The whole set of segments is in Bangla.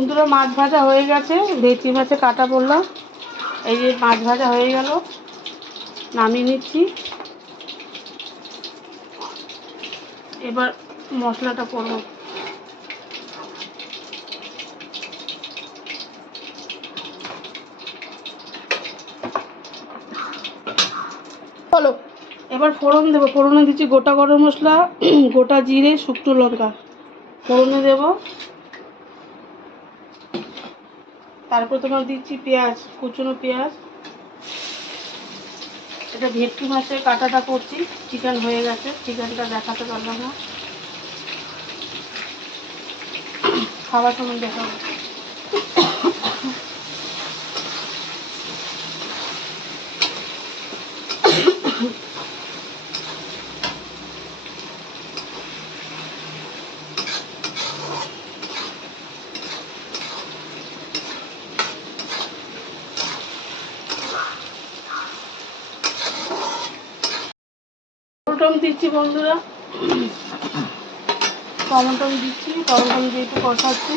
বন্ধুরা মাছ ভাজা হয়ে গেছে, ভেটকি মাছে কাটা পড়লাম। এই যে মাছ ভাজা হয়ে গেল, নামিয়ে নিচ্ছি। এবার মশলাটা করব। চলো এবার ফোড়ন দেবো। ফোড়নে দিচ্ছি গোটা গরম মশলা, গোটা জিরে, শুকনো লঙ্কা ফোড়নে দেবো। তারপর তোমার দিচ্ছি পেঁয়াজ, কুচনো পেঁয়াজ। এটা ভেটকি মাছের কাটাটা করছি, চিকেন হয়ে গেছে, চিকেনটা দেখাতে পারলাম না, খাবার সময় দেখাবো। টমেটো দিচ্ছি বন্ধুরা, টমেটো দিচ্ছি, টমেটো দিয়ে একটু কষাচ্ছি।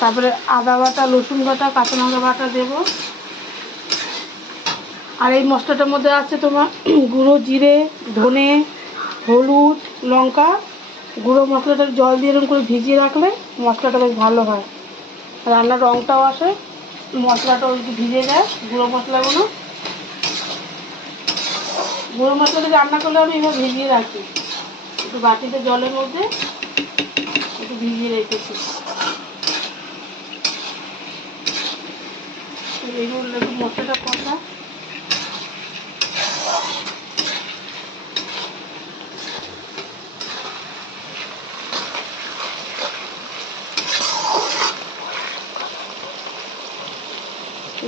তারপরে আদা বাটা, রসুন বাটা, কাঁচা লঙ্কা বাটা দেবো। আর এই মশলাটার মধ্যে আছে তোমার গুঁড়ো জিরে, ধনে, হলুদ, লঙ্কা। গুঁড়ো মশলাটা জল দিয়ে এরকম করে ভিজিয়ে রাখলে মশলাটা বেশ ভালো হয়, রান্নার রঙটাও আসে। মশলাটাও একটু ভিজে যায়, গুঁড়ো মশলাগুলো। গুঁড়ো মশলাটা রান্না করলে আমি এবার ভিজিয়ে রাখি, একটু বাটিতে জলের মধ্যে একটু ভিজিয়ে রেখেছি। এইগুলো একটু মশলাটা কষা।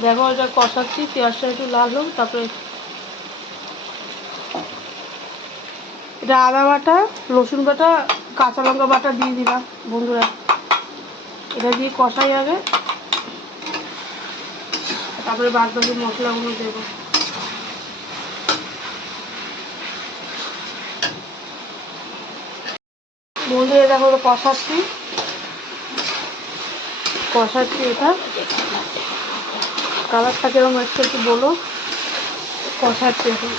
দেখো এটা কষাচ্ছি, পেঁয়াজটা একটু লাল হোক। তারপরে এটা আদা বাটা, রসুন বাটা, কাঁচা লঙ্কা বাটা দিয়ে দিলাম বন্ধুরা। এটা দিয়ে কষাই আগে, তারপরে বাদ বাকি মশলাগুলো দেবো। বন্ধুরা দেখো কষাচ্ছি এটা, কালারটা কিরকম একটু বলো। কষাচ্ছি এখন।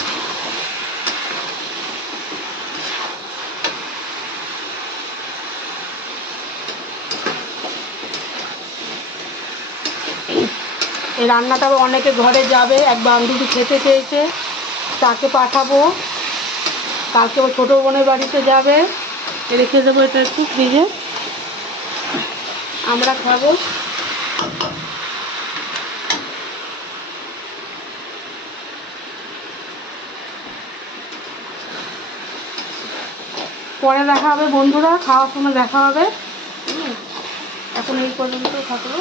এই রান্নাটা অনেকে ঘরে যাবে, এক বান্ধবী খেতে চেয়েছে, তাকে পাঠাবো। কালকে আমার ছোটো বোনের বাড়িতে যাবে, রেখে দেবো এটা একটু ফ্রিজে, আমরা খাবো। পরে দেখা হবে বন্ধুরা, খাওয়ার সময় দেখা হবে। এখন এই পর্যন্ত থাকলো।